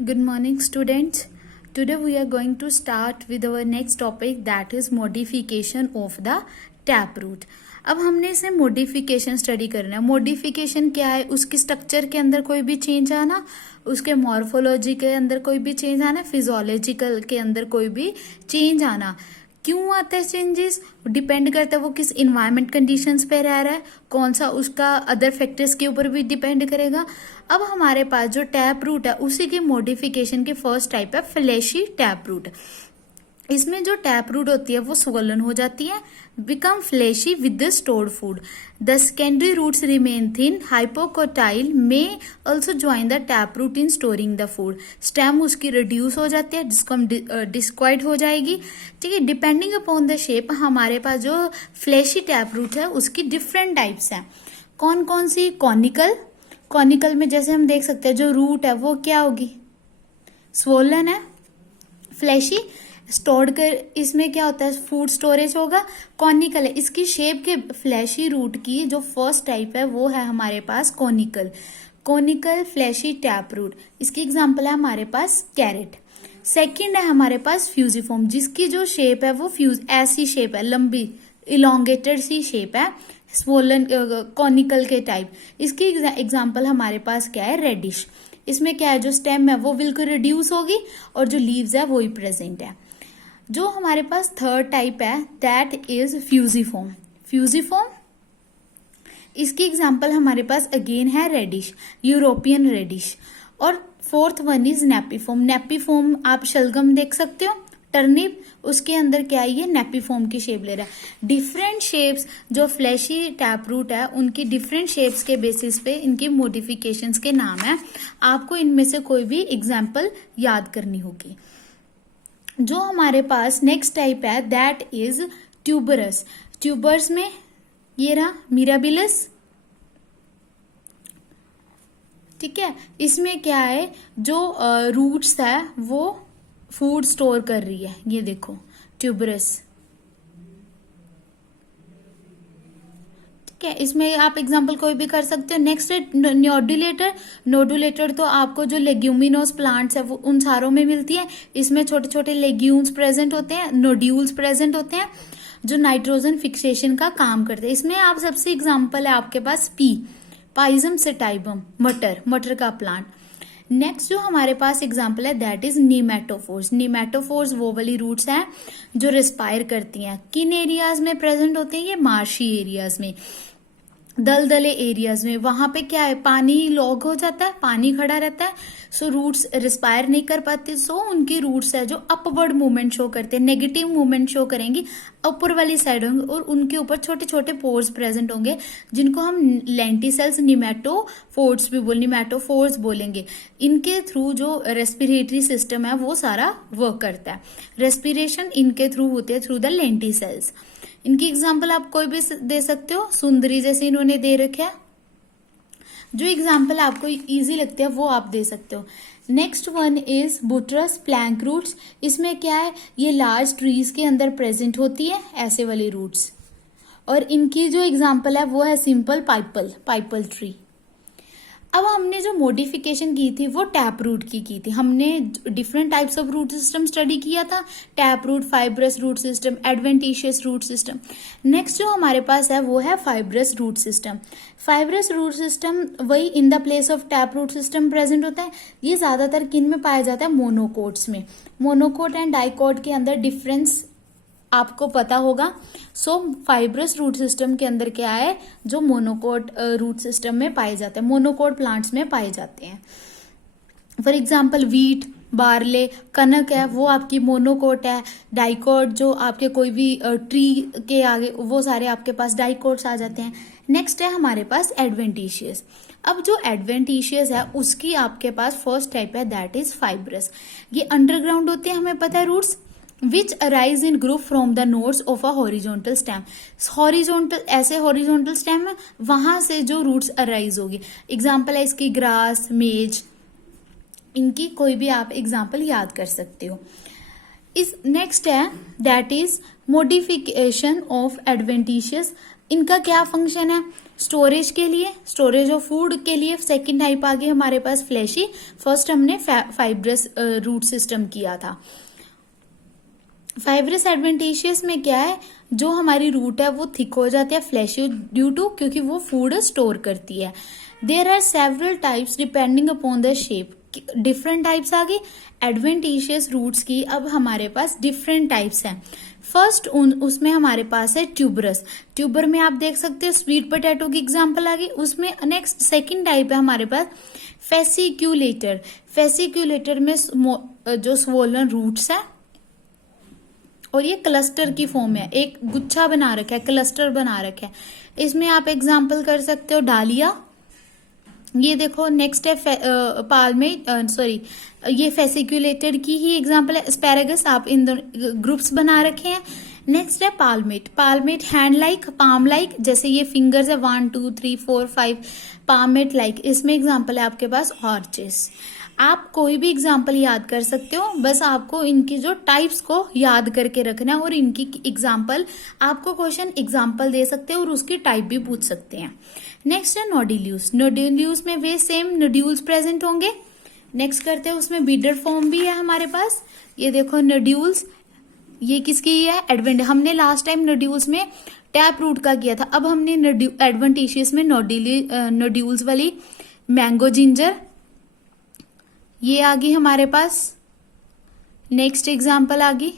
Good morning, students. Today we are going to start with our next topic, that is modification of the taproot. अब हमने इसे modification study करना है. Modification क्या है? उसकी स्ट्रक्चर के अंदर कोई भी चेंज आना, उसके मॉर्फोलॉजी के अंदर कोई भी चेंज आना, फिजियोलॉजिकल के अंदर कोई भी चेंज आना. क्यों आता है चेंजेस? डिपेंड करता है वो किस इन्वायरमेंट कंडीशंस पे रह रहा है, कौन सा उसका अदर फैक्टर्स के ऊपर भी डिपेंड करेगा. अब हमारे पास जो टैप रूट है उसी की मॉडिफिकेशन की फर्स्ट टाइप है फ्लैशी टैप रूट. इसमें जो टैप रूट होती है वो स्वोलन हो जाती है, become fleshy with the stored food. The secondary roots remain thin, hypocotyl may also join the tap root in storing the food. Stem उसकी रिड्यूस हो जाती है, जिसको हम डिस्क्वाइड हो जाएगी. ठीक है, डिपेंडिंग अपॉन द शेप हमारे पास जो फ्लैशी टैप रूट है उसकी डिफरेंट टाइप्स हैं. कौन कौन सी? कॉनिकल में जैसे हम देख सकते हैं जो रूट है वो क्या होगी? स्वोलन है. फ्लैशी स्टोर्ड कर, इसमें क्या होता है? फूड स्टोरेज होगा. कॉनिकल है, इसकी शेप के फ्लैशी रूट की जो फर्स्ट टाइप है वो है हमारे पास कॉनिकल फ्लैशी टैप रूट. इसकी एग्जांपल है हमारे पास कैरेट. सेकंड है हमारे पास फ्यूजिफॉर्म, जिसकी जो शेप है वो ऐसी शेप है, लंबी इलोंगेटेड सी शेप है, स्वोलन कॉनिकल के टाइप. इसकी एग्जांपल हमारे पास क्या है? रेडिश. इसमें क्या है? जो स्टेम है वो बिल्कुल रिड्यूस होगी और जो लीव्स है वो ही प्रेजेंट है. जो हमारे पास थर्ड टाइप है दैट इज फ्यूजिफॉर्म. इसकी एग्जांपल हमारे पास अगेन है रेडिश, यूरोपियन रेडिश. और फोर्थ वन इज नेपीफॉर्म आप शलगम देख सकते हो, टर्निप, उसके अंदर क्या है? ये नेपीफॉर्म की शेप ले रहा है. डिफरेंट शेप्स जो फ्लैशी टैप रूट है उनकी डिफरेंट शेप्स के बेसिस पे इनकी मॉडिफिकेशंस के नाम है. आपको इनमें से कोई भी एग्जांपल याद करनी होगी. जो हमारे पास नेक्स्ट टाइप है दैट इज ट्यूबर्स में ये रहा मिराबिलस. ठीक है, इसमें क्या है? जो रूट्स है वो फूड स्टोर कर रही है. ये देखो ट्यूबरस. ठीक है, इसमें आप एग्जांपल कोई भी कर सकते हो. नेक्स्ट है नोडुलेटर तो आपको जो लेग्यूमिनोस प्लांट्स है वो उन सारों में मिलती है. इसमें छोटे छोटे लेग्यूम्स प्रेजेंट होते हैं, नोड्यूल्स प्रेजेंट होते हैं जो नाइट्रोजन फिक्सेशन का काम करते हैं. इसमें आप सबसे एग्जांपल है आपके पास पाइजम सेटाइबम, मटर का प्लांट. नेक्स्ट जो हमारे पास एग्जांपल है दैट इज नीमेटोफोर्स वो वाली रूट्स हैं जो रिस्पायर करती हैं. किन एरियाज में प्रेजेंट होते हैं? ये मार्शी एरियाज में, दलदले एरियाज में. वहां पे क्या है? पानी लॉग हो जाता है, पानी खड़ा रहता है, सो रूट्स रिस्पायर नहीं कर पाती. सो उनकी रूट्स है जो अपवर्ड मूवमेंट शो करते हैं, नेगेटिव मूवमेंट शो करेंगी, ऊपर वाली साइड होंगे और उनके ऊपर छोटे छोटे पोर्स प्रेजेंट होंगे जिनको हम लेंटिसेल्स निमेटोफोर्स बोलेंगे. इनके थ्रू जो रेस्पिरेटरी सिस्टम है वो सारा वर्क करता है. रेस्पिरेशन इनके थ्रू होती है, थ्रू द लेंटिसेल्स. इनकी एग्जांपल आप कोई भी दे सकते हो, सुंदरी जैसे इन्होंने दे रखे है. जो एग्जांपल आपको इजी लगते हैं वो आप दे सकते हो. Next one is buttress plank roots. इसमें क्या है? ये लार्ज ट्रीज के अंदर प्रेजेंट होती है ऐसे वाली रूट्स. और इनकी जो एग्जांपल है वो है सिंपल पाइपल ट्री. अब हमने जो मॉडिफिकेशन की थी वो टैप रूट की थी. हमने different types of root system study किया था, tap root, fibrous root system, adventitious root system. Next जो हमारे पास है वो है fibrous root system. Fibrous root system वही in the place of tap root system present होता है. ये ज्यादातर किन में पाया जाता है? मोनोकोट्स में. मोनोकोट एंड डाइकोट के अंदर डिफरेंस आपको पता होगा. सो फाइब्रस रूट सिस्टम के अंदर क्या है? जो मोनोकोट रूट सिस्टम में पाए जाते हैं, मोनोकोट प्लांट्स में पाए जाते हैं. फॉर एग्जांपल वीट, बार्ले, कनक है वो आपकी मोनोकोट है. डाइकोट जो आपके कोई भी ट्री के आगे वो सारे आपके पास डाइकोट्स आ जाते हैं. नेक्स्ट है हमारे पास एडवेंटिशियस. अब जो एडवेंटिशियस है उसकी आपके पास फर्स्ट टाइप है दैट इज फाइब्रस. ये अंडरग्राउंड होते हैं, हमें पता है, roots which arise in group from the nodes of a horizontal stem. ऐसे horizontal stem है वहां से जो roots arise होगी. एग्जाम्पल है इसकी ग्रास, मेज, इनकी कोई भी आप एग्जाम्पल याद कर सकते हो. इस नेक्स्ट है that is modification of adventitious इनका क्या फंक्शन है? स्टोरेज के लिए, स्टोरेज ऑफ फूड के लिए। सेकंड टाइप आ गई हमारे पास फ्लैशी। फर्स्ट हमने फाइब्रस रूट सिस्टम किया था। फाइब्रस एडवेंटिशियस में क्या है, जो हमारी रूट है वो थिक हो जाती है, फ्लैशी ड्यू टू क्योंकि वो फूड स्टोर करती है। There are several types depending upon the shape. Different types आ गई एडवेंटिशियस रूट्स की। अब हमारे पास डिफरेंट टाइप्स हैं। फर्स्ट उसमें हमारे पास है ट्यूबरस। ट्यूबर में आप देख सकते हो स्वीट पोटैटो की एग्जांपल आ गई उसमें। नेक्स्ट सेकंड टाइप है हमारे पास फेसिक्यूलेटर। फेसिक्यूलेटर में जो स्वोलन रूट्स है और ये क्लस्टर की फॉर्म है, एक गुच्छा बना रखा है, क्लस्टर बना रखा है। इसमें आप एग्जांपल कर सकते हो डालिया। ये देखो नेक्स्ट है ये फेसिक्यूलेटेड की ही एग्जांपल है। एस्पैरागस आप इन ग्रुप्स बना रखे हैं। नेक्स्ट है पालमेट। पालमेट हैंड लाइक, पाम लाइक, जैसे ये फिंगर्स है 1 2 3 4 5, पालमेट लाइक। इसमें एग्जांपल है आपके पास ऑर्चिस। आप कोई भी एग्जाम्पल याद कर सकते हो, बस आपको इनकी जो टाइप्स को याद करके रखना है और इनकी एग्जाम्पल आपको क्वेश्चन एग्जाम्पल दे सकते हैं और उसकी टाइप भी पूछ सकते हैं। नेक्स्ट है नोडिल्यूस। नोडिल्यूस में वे सेम नोड्यूल्स प्रेजेंट होंगे। नेक्स्ट करते हैं उसमें बीडर फॉर्म भी है हमारे पास। ये देखो नोड्यूल्स, ये किसकी है? हमने लास्ट टाइम नोड्यूल्स में टैप रूट का किया था। अब हमने एडवेंटिशियस में नोड्यूल्स वाली मैंगो जिंजर ये आ गई हमारे पास। नेक्स्ट एग्जाम्पल आ गई।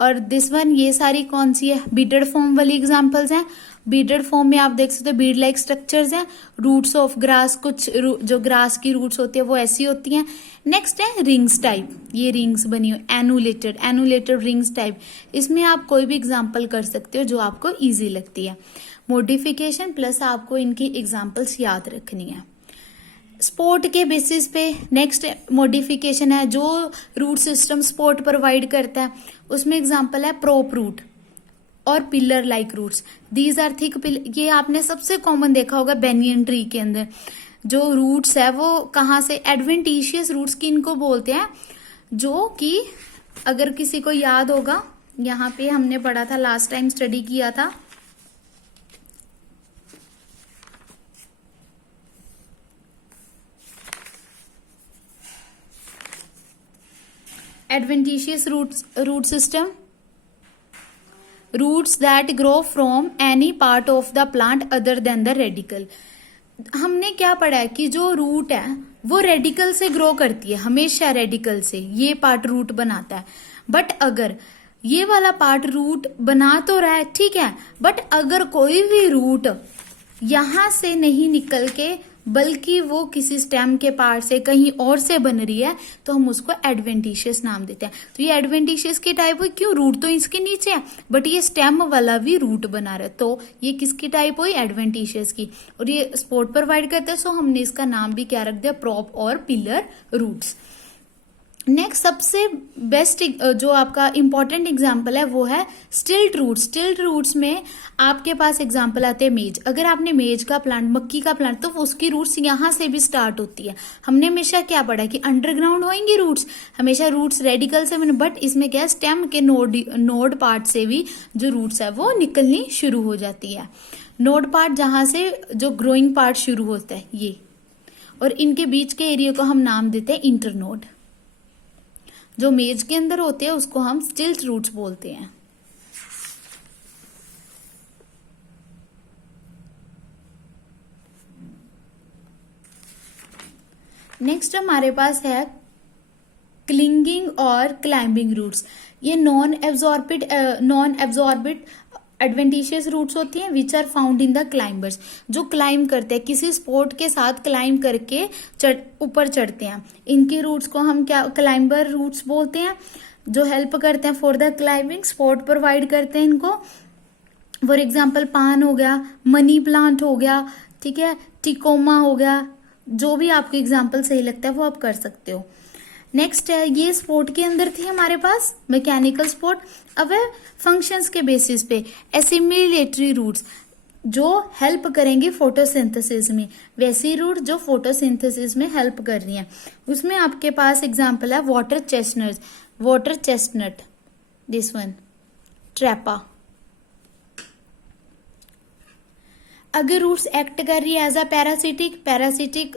और दिस वन, ये सारी कौन सी है? बीडेड फॉर्म वाली एग्जाम्पल्स हैं। बीडेड फॉर्म में आप देख सकते हो बीड लाइक स्ट्रक्चर्स हैं। रूट्स ऑफ ग्रास, कुछ जो ग्रास की रूट्स होती है वो ऐसी होती हैं। नेक्स्ट है रिंग्स टाइप। ये रिंग्स बनी हुई एनुलेटेड रिंग्स टाइप। इसमें आप कोई भी एग्जाम्पल कर सकते हो जो आपको ईजी लगती है। मॉडिफिकेशन प्लस आपको इनकी एग्जाम्पल्स याद रखनी है स्पोर्ट के बेसिस पे। नेक्स्ट मॉडिफिकेशन है जो रूट सिस्टम स्पोर्ट प्रोवाइड करता है, उसमें एग्जांपल है प्रोप रूट और pillar like roots. These are thick pillar. ये आपने सबसे कॉमन देखा होगा बेनियन ट्री के अंदर जो रूट्स है वो कहाँ से? एडवेंटिशियस रूट्स की इनको बोलते हैं, जो कि अगर किसी को याद होगा यहाँ पे हमने पढ़ा था, लास्ट टाइम स्टडी किया था। Adventitious root system, roots that grow from any part of the plant other than the radicle। हमने क्या पढ़ा है कि जो रूट है वो रेडिकल से ग्रो करती है, हमेशा रेडिकल से ये पार्ट रूट बनाता है। बट अगर ये वाला पार्ट रूट बना तो रहा है, ठीक है, बट अगर कोई भी रूट यहां से नहीं निकल के बल्कि वो किसी स्टेम के पार्ट से कहीं और से बन रही है तो हम उसको एडवेंटिशियस नाम देते हैं। तो ये एडवेंटिशियस की टाइप हुई, क्यों? रूट तो इसके नीचे है बट ये स्टेम वाला भी रूट बना रहा है, तो ये किसकी टाइप हुई? एडवेंटिशियस की। और ये सपोर्ट प्रोवाइड करता है, सो हमने इसका नाम भी क्या रख दिया? प्रोप और पिलर रूट्स। नेक्स्ट सबसे बेस्ट जो आपका इंपॉर्टेंट एग्जाम्पल है वो है स्टिल्ट रूट्स। स्टिल्ट रूट्स में आपके पास एग्जाम्पल आते हैं मेज। अगर आपने मेज का प्लांट, मक्की का प्लांट, तो उसकी रूट्स यहाँ से भी स्टार्ट होती है। हमने हमेशा क्या पढ़ा कि अंडरग्राउंड होंगी रूट्स, हमेशा रूट्स रेडिकल से बने, बट इसमें क्या स्टेम के नोड पार्ट से भी जो रूट्स है वो निकलनी शुरू हो जाती है। नोड पार्ट जहां से जो ग्रोइंग पार्ट शुरू होता है ये, और इनके बीच के एरिया को हम नाम देते हैं इंटरनोड। जो मेज के अंदर होते हैं उसको हम स्टिल्ट रूट्स बोलते हैं। नेक्स्ट हमारे पास है क्लिंगिंग और क्लाइंबिंग रूट्स। ये नॉन एब्जॉर्बिट एडवेंटिशियस रूट्स होती हैं which are found in the climbers. जो क्लाइंब करते हैं, किसी स्पोर्ट के साथ क्लाइंब करके ऊपर चढ़ते हैं, इनकी रूट्स को हम क्या? क्लाइंबर रूट्स बोलते हैं, जो हेल्प करते हैं for the climbing, support provide करते हैं इनको। फॉर एग्जाम्पल पान हो गया, मनी प्लांट हो गया, ठीक है, टिकोमा हो गया, जो भी आपको एग्जाम्पल सही लगता है वो आप कर सकते हो। नेक्स्ट है ये स्पोर्ट के अंदर थी हमारे पास मैकेनिकल स्पोर्ट। अब है फंक्शंस के बेसिस पे एसिमिलेटरी रूट्स जो हेल्प करेंगे फोटोसिंथेसिस में, वैसी रूट जो फोटोसिंथेसिस में हेल्प कर रही हैं। उसमें आपके पास एग्जांपल है water chestnut, this one, Trapa, अगर रूट्स एक्ट कर रही है as a parasitic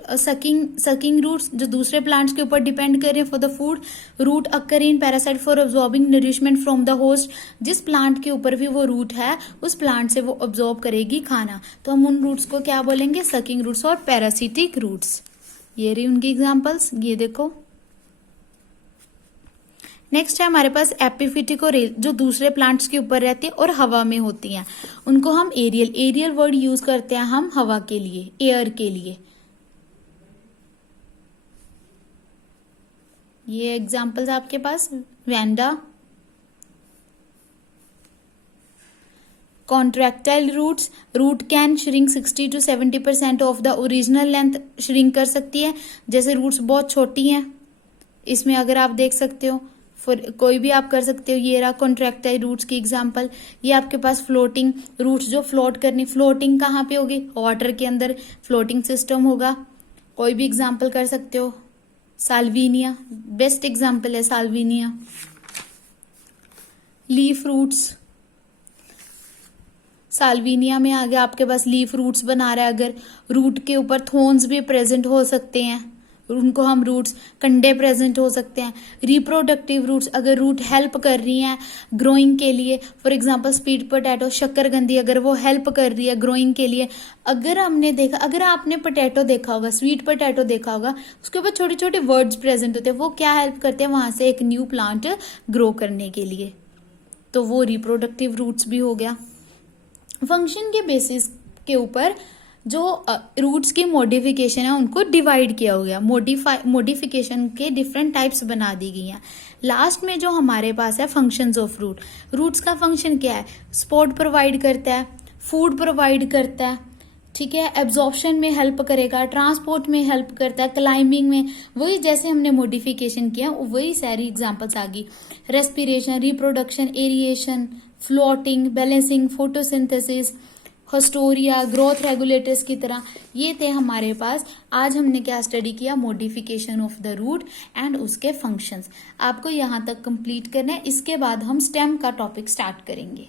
sucking roots जो दूसरे प्लांट्स के ऊपर डिपेंड कर रहे हैं for the food, root occur in parasite for absorbing nourishment from the host, जिस प्लांट के ऊपर भी वो रूट है उस प्लांट से वो अब्सॉर्ब करेगी खाना, तो हम उन रूट्स को क्या बोलेंगे, सकिंग रूट्स और पैरासिटिक रूट्स। ये रही उनकी एग्जाम्पल्स, ये देखो। नेक्स्ट है हमारे पास एपिफिटिक और जो दूसरे प्लांट्स के ऊपर रहती है और हवा में होती हैं, उनको हम एरियल वर्ड यूज करते हैं हम हवा के लिए, एयर के लिए। ये एग्जांपल्स आपके पास, Vanda, contractile roots, root can shrink 60 to 70% of the original length, shrink कर सकती है। जैसे रूट्स बहुत छोटी हैं, इसमें अगर आप देख सकते हो, कोई भी आप कर सकते हो। ये रहा कॉन्ट्रैक्टाइल रूट्स की एग्जांपल। ये आपके पास फ्लोटिंग रूट्स जो फ्लोट करनी, फ्लोटिंग कहाँ पे होगी, वाटर के अंदर फ्लोटिंग सिस्टम होगा। कोई भी एग्जांपल कर सकते हो। साल्विनिया बेस्ट एग्जांपल है, साल्विनिया। लीफ रूट्स, साल्विनिया में आगे आपके पास लीफ रूट्स बना रहा है, अगर रूट के ऊपर थोन्स भी प्रेजेंट हो सकते हैं, उनको हम रूट्स, कंडे प्रेजेंट हो सकते हैं। रिप्रोडक्टिव रूट्स, अगर रूट हेल्प कर रही हैं ग्रोइंग के लिए, फॉर एग्जांपल स्वीट पोटैटो, शक्करकंदी, अगर वो हेल्प कर रही है ग्रोइंग के लिए। अगर आपने पोटैटो देखा होगा, स्वीट पोटैटो देखा होगा, उसके ऊपर छोटे छोटे वर्ड्स प्रेजेंट होते हैं, वो क्या हेल्प करते हैं वहां से एक न्यू प्लांट ग्रो करने के लिए, तो वो रिप्रोडक्टिव रूट्स भी हो गया। फंक्शन के बेसिस के ऊपर जो रूट्स की मॉडिफिकेशन है उनको डिवाइड किया हो गया, मॉडिफिकेशन के डिफरेंट टाइप्स बना दी गई हैं। लास्ट में जो हमारे पास है फंक्शंस ऑफ रूट, रूट्स का फंक्शन क्या है, सपोर्ट प्रोवाइड करता है, फूड प्रोवाइड करता है, ठीक है, एब्जॉर्प्शन में हेल्प करेगा, ट्रांसपोर्ट में हेल्प करता है, क्लाइंबिंग में, वही जैसे हमने मॉडिफिकेशन किया वही सारी एग्जांपल्स आ गई। Respiration, reproduction, aeration, floating, balancing, photosynthesis, Historia, growth regulators की तरह ये थे हमारे पास। आज हमने क्या स्टडी किया, modification of the root and उसके फंक्शंस। आपको यहाँ तक कंप्लीट करना है, इसके बाद हम स्टेम का टॉपिक स्टार्ट करेंगे।